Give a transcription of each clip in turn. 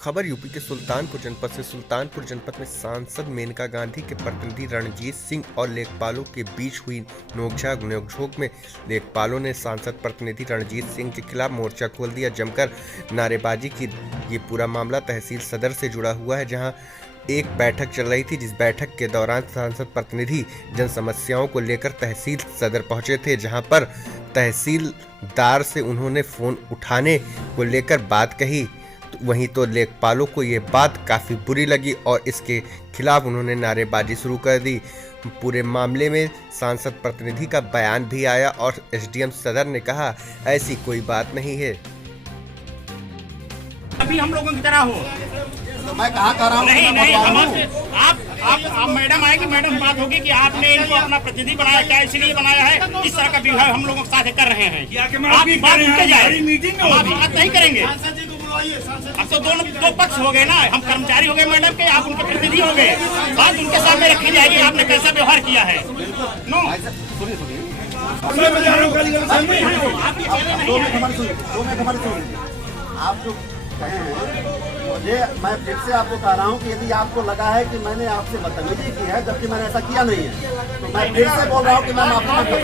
खबर यूपी के सुल्तानपुर जनपद से। सुल्तानपुर जनपद में सांसद मेनका गांधी के प्रतिनिधि रणजीत सिंह और लेखपालों के बीच हुई नोकझोंक में लेखपालों ने सांसद प्रतिनिधि रणजीत सिंह के खिलाफ मोर्चा खोल दिया, जमकर नारेबाजी की। ये पूरा मामला तहसील सदर से जुड़ा हुआ है, जहां एक बैठक चल रही थी, जिस बैठक के दौरान सांसद प्रतिनिधि जन समस्याओं को लेकर तहसील सदर पहुंचे थे, जहां पर तहसीलदार से उन्होंने फोन उठाने को लेकर बात कही। वहीं तो लेखपालों को ये बात काफ़ी बुरी लगी और इसके खिलाफ उन्होंने नारेबाजी शुरू कर दी। पूरे मामले में सांसद प्रतिनिधि का बयान भी आया और एसडीएम सदर ने कहा ऐसी कोई बात नहीं है। अभी हम लोगों की तरह हो, मैं कहा कर रहा हूँ नहीं आप मैडम आएगी, मैडम बात होगी कि आपने इनको अपना प्रतिनिधि बनाया, क्या इसलिए बनाया है, इस तरह का व्यवहार हम लोगों के साथ कर रहे हैं। आप बात उनके जाए, आप बात नहीं करेंगे। अब तो दो पक्ष हो गए ना, हम कर्मचारी हो गए मैडम के, आप उनके प्रतिनिधि हो गए, बात उनके सामने रखी जाएगी आपने कैसा व्यवहार किया है। नो आप जो कहे हैं मुझे, मैं फिर से आपको कह रहा हूँ कि यदि आपको लगा है कि मैंने आपसे बदतमीजी की है जबकि मैंने ऐसा किया नहीं है, तो मैं फिर से बोल रहा हूँ कि मैं आपको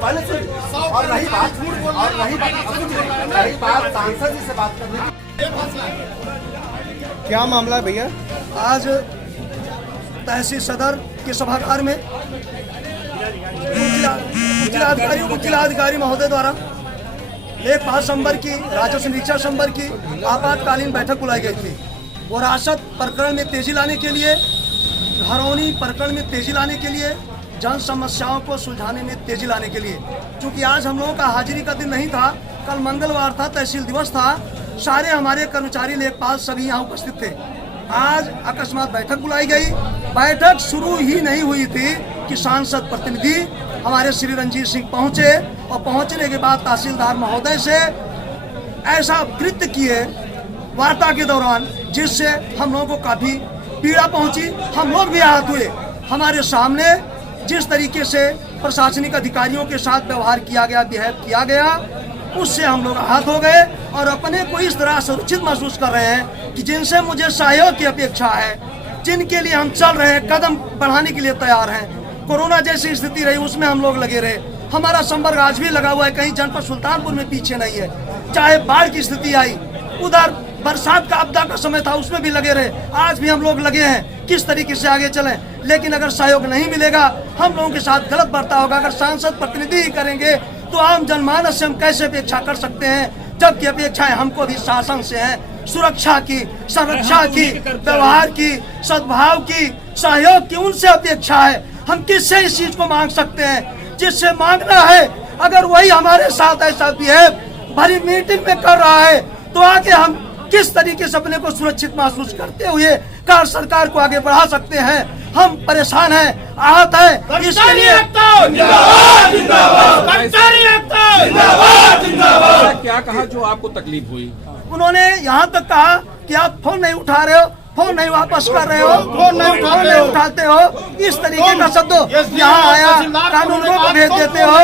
पहले सुनिए। और रही बात सांसद जी से बात करने की, क्या मामला है भैया? आज तहसील सदर के सभागार में जिलाधिकारी महोदय द्वारा लेखपाल संवर्ग की, राजस्व निरीक्षक संवर्ग की आपातकालीन बैठक बुलाई गई थी। विरासत प्रकरण में तेजी लाने के लिए, घरौनी प्रकरण में तेजी लाने के लिए, जन समस्याओं को सुलझाने में तेजी लाने के लिए। क्योंकि आज हम लोगों का हाजिरी का दिन नहीं था, कल मंगलवार था, तहसील दिवस था, सारे हमारे कर्मचारी लेखपाल सभी यहाँ उपस्थित थे। आज अकस्मात बैठक बुलाई गई। बैठक शुरू ही नहीं हुई थी कि सांसद प्रतिनिधि हमारे श्री रणजीत सिंह पहुंचे और पहुंचने के बाद तहसीलदार महोदय से ऐसा कृत्य किए वार्ता के दौरान, जिससे हम लोगों को काफी पीड़ा पहुंची। हम लोग भी आहत हुए। हमारे सामने जिस तरीके से प्रशासनिक अधिकारियों के साथ व्यवहार किया गया, बिहेव किया गया, उससे हम लोग आहत हो गए और अपने को इस तरह सुरक्षित महसूस कर रहे हैं कि जिनसे मुझे सहयोग की अपेक्षा है, जिनके लिए हम चल रहे हैं, कदम बढ़ाने के लिए तैयार हैं। कोरोना जैसी स्थिति रही उसमें हम लोग लगे रहे, हमारा संपर्क आज भी लगा हुआ है, कहीं जनपद सुल्तानपुर में पीछे नहीं है। चाहे बाढ़ की स्थिति आई, उधर बरसात का आपदा का समय था, उसमें भी लगे रहे, आज भी हम लोग लगे हैं किस तरीके से आगे चलें। लेकिन अगर सहयोग नहीं मिलेगा, हम लोगों के साथ गलत बर्ताव होगा। अगर सांसद प्रतिनिधि ही करेंगे तो आम जनमानस से हम कैसे अपेक्षा कर सकते हैं, जबकि अपेक्षाएं हमको भी शासन से हैं, सुरक्षा की, संरक्षा की, व्यवहार की, सद्भाव की, सहयोग की, उनसे अपेक्षा है। हम किससे इस चीज को मांग सकते हैं? जिससे मांगना है, अगर वही हमारे साथ ऐसा बिहेव भरी मीटिंग में कर रहा है, तो आगे हम किस तरीके से अपने को सुरक्षित महसूस करते हुए कार सरकार को आगे बढ़ा सकते हैं? हम परेशान हैं, आहत हैं। इसके लिए क्या कहा जो आपको तकलीफ हुई? उन्होंने यहाँ तक कहा कि आप फोन नहीं उठा रहे हो, फोन नहीं वापस कर रहे हो, फोन नहीं उठाते हो, इस तरीके का शब्द यहाँ आया। कानूनगो को भेज देते हो,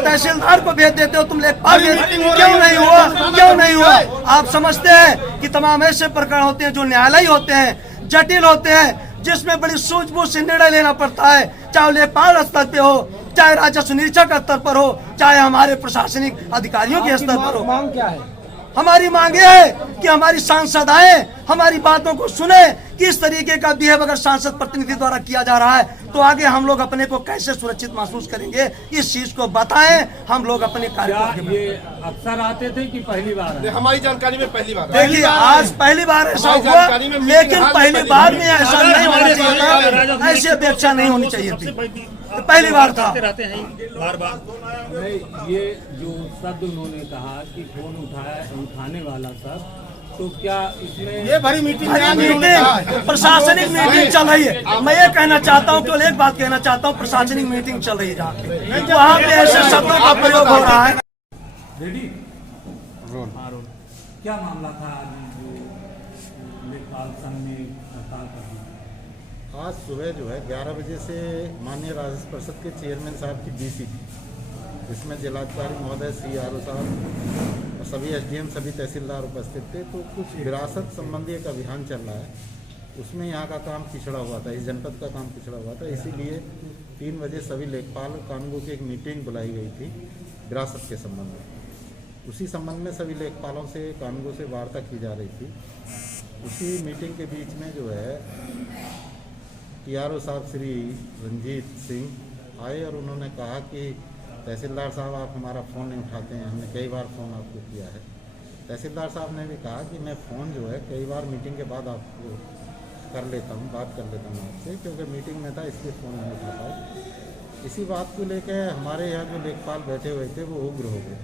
तहसीलदार को भेज देते हो, तुम लेखपाल क्यों नहीं हुआ? आप समझते हैं कि तमाम ऐसे प्रकरण होते हैं जो न्यायालयी होते हैं, जटिल होते हैं, जिसमें बड़ी सूझबूझ से निर्णय लेना पड़ता है, चाहे लेखपाल स्तर पे हो, चाहे राजस्व निरीक्षक स्तर पर हो, चाहे हमारे प्रशासनिक अधिकारियों के स्तर पर हो। मांग क्या है? हमारी मांग ये है कि हमारी सांसद आए, हमारी बातों को सुने कि इस तरीके का बिहेव अगर सांसद प्रतिनिधि द्वारा किया जा रहा है तो आगे हम लोग अपने को कैसे सुरक्षित महसूस करेंगे, इस चीज को बताएं। हम लोग अपने कार्य को ये अक्सर आते थे कि पहली बार है? हमारी जानकारी में पहली बार। देखिए, आज पहली बार ऐसा हुआ, लेकिन पहली बार में ऐसा नहीं होना चाहिए था, ऐसी अपेक्षा नहीं होनी चाहिए थी, पहली बार था। रहते हैं बार बार। नहीं, ये जो शब्द उन्होंने कहा कि फोन उठाने वाला शब्द, तो क्या इसमें ये भरी मीटिंग प्रशासनिक मीटिंग चल रही है। मैं ये कहना चाहता हूँ, केवल एक बात कहना चाहता हूँ, प्रशासनिक मीटिंग चल रही है जहाँ पे, वहाँ पे ऐसे शब्दों का प्रयोग हो रहा है। क्या मामला था आज जो लेखपाल संघ ने हड़ताल कर दी? आज सुबह जो है 11 बजे से माननीय राजस्व परिषद के चेयरमैन साहब की डीसी थी, जिसमें जिलाधिकारी महोदय CRO साहब और सभी एसडीएम सभी तहसीलदार उपस्थित थे। तो कुछ विरासत संबंधी एक अभियान चल रहा है, उसमें यहाँ का काम पिछड़ा हुआ था, इस जनपद का काम पिछड़ा हुआ था। इसीलिए 3 बजे सभी लेखपाल और कानूनगो की एक मीटिंग बुलाई गई थी विरासत के संबंध में। उसी संबंध में सभी लेखपालों से कानूनगो से वार्ता की जा रही थी। उसी मीटिंग के बीच में जो है TRO साहब श्री रंजीत सिंह आए और उन्होंने कहा कि तहसीलदार साहब आप हमारा फ़ोन नहीं उठाते हैं, हमने कई बार फ़ोन आपको किया है। तहसीलदार साहब ने भी कहा कि मैं फ़ोन जो है कई बार मीटिंग के बाद आपको कर लेता हूँ, बात कर लेता हूँ आपसे, क्योंकि मीटिंग में था इसलिए फ़ोन नहीं उठा पाए। इसी बात को लेकर हमारे यहाँ जो लेखपाल बैठे हुए थे वो उग्र हो गए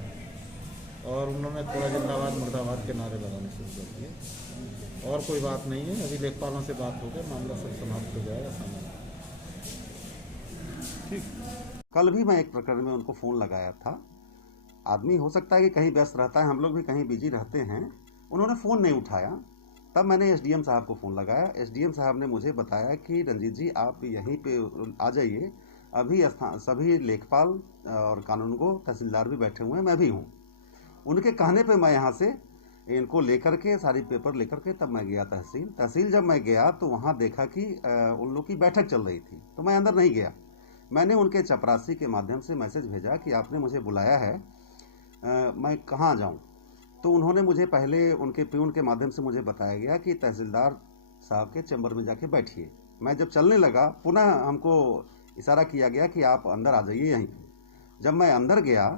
और उन्होंने थोड़ा जिंदाबाद मुर्दाबाद के नारे लगाने शुरू कर दिए। और कोई बात नहीं है, अभी लेखपालों से बात होकर मामला सब समाप्त हो जाएगा सामने। कल भी मैं एक प्रकरण में उनको फ़ोन लगाया था। आदमी हो सकता है कि कहीं व्यस्त रहता है, हम लोग भी कहीं बिजी रहते हैं। उन्होंने फ़ोन नहीं उठाया। तब मैंने एसडीएम साहब को फ़ोन लगाया। एसडीएम साहब ने मुझे बताया कि रंजीत जी आप यहीं पे आ जाइए, अभी सभी लेखपाल और कानूनगो तहसीलदार भी बैठे हुए हैं, मैं भी हूँ। उनके कहने पे मैं यहाँ से इनको लेकर के सारी पेपर लेकर के तब मैं गया तहसील। जब मैं गया तो वहाँ देखा कि उन लोग की बैठक चल रही थी, तो मैं अंदर नहीं गया। मैंने उनके चपरासी के माध्यम से मैसेज भेजा कि आपने मुझे बुलाया है, मैं कहाँ जाऊँ। तो उन्होंने मुझे पहले उनके प्यून के माध्यम से मुझे बताया गया कि तहसीलदार साहब के चैम्बर में जाके बैठिए। मैं जब चलने लगा पुनः हमको इशारा किया गया कि आप अंदर आ जाइए यहीं पे। जब मैं अंदर गया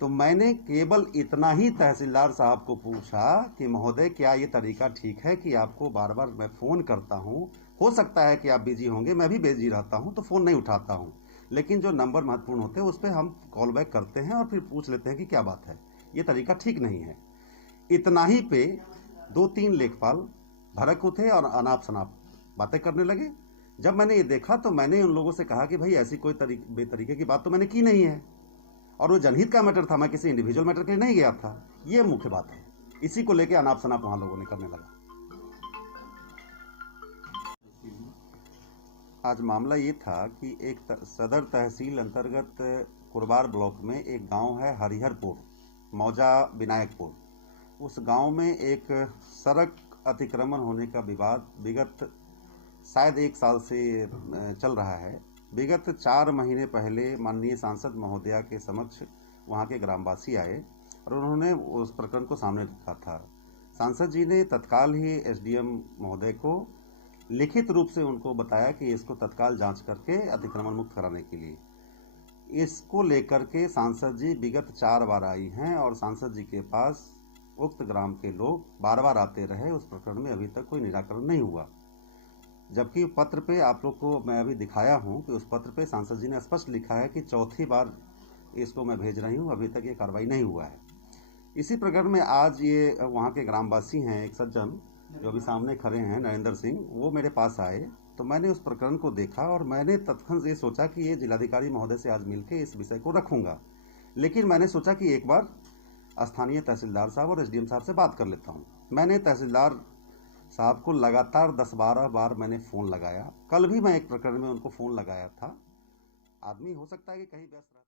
तो मैंने केवल इतना ही तहसीलदार साहब को पूछा कि महोदय क्या ये तरीका ठीक है कि आपको बार बार मैं फ़ोन करता हूँ, हो सकता है कि आप बिजी होंगे, मैं भी बिजी रहता हूँ तो फ़ोन नहीं उठाता हूँ, लेकिन जो नंबर महत्वपूर्ण होते हैं उस पर हम कॉल बैक करते हैं और फिर पूछ लेते हैं कि क्या बात है, ये तरीका ठीक नहीं है। इतना ही पे 2-3 लेखपाल भड़क उठे और अनाप शनाप बातें करने लगे। जब मैंने ये देखा तो मैंने उन लोगों से कहा कि भाई ऐसी कोई बेतरीके की बात तो मैंने की नहीं है, और वो जनहित का मैटर था, मैं किसी इंडिविजुअल मैटर के लिए नहीं गया था। ये मुख्य बात है। इसी को लेकर अनाप शनाप वहाँ लोगों ने करने लगा। आज मामला ये था कि एक सदर तहसील अंतर्गत कुरबार ब्लॉक में एक गांव है हरिहरपुर, मौजा विनायकपुर। उस गांव में एक सड़क अतिक्रमण होने का विवाद विगत शायद 1 साल से चल रहा है। विगत 4 महीने पहले माननीय सांसद महोदया के समक्ष वहां के ग्रामवासी आए और उन्होंने उस प्रकरण को सामने रखा था। सांसद जी ने तत्काल ही एसडीएम महोदय को लिखित रूप से उनको बताया कि इसको तत्काल जांच करके अतिक्रमण मुक्त कराने के लिए। इसको लेकर के सांसद जी विगत 4 बार आई हैं और सांसद जी के पास उक्त ग्राम के लोग बार बार आते रहे। उस प्रकरण में अभी तक कोई निराकरण नहीं हुआ, जबकि पत्र पे आप लोग को मैं अभी दिखाया हूं कि उस पत्र पे सांसद जी ने स्पष्ट लिखा है कि 4थी बार इसको मैं भेज रही हूं, अभी तक ये कार्रवाई नहीं हुआ है। इसी प्रकरण में आज ये वहां के ग्रामवासी हैं, एक सज्जन जो अभी सामने खड़े हैं, नरेंद्र सिंह, वो मेरे पास आए तो मैंने उस प्रकरण को देखा और मैंने तत्क्षण ये सोचा कि ये जिलाधिकारी महोदय से आज मिलकर इस विषय को रखूंगा। लेकिन मैंने सोचा कि एक बार स्थानीय तहसीलदार साहब और एसडीएम साहब से बात कर लेता हूँ। मैंने तहसीलदार साहब को लगातार 10-12 बार मैंने फ़ोन लगाया। कल भी मैं एक प्रकरण में उनको फ़ोन लगाया था। आदमी हो सकता है कि कहीं व्यस्त रहा।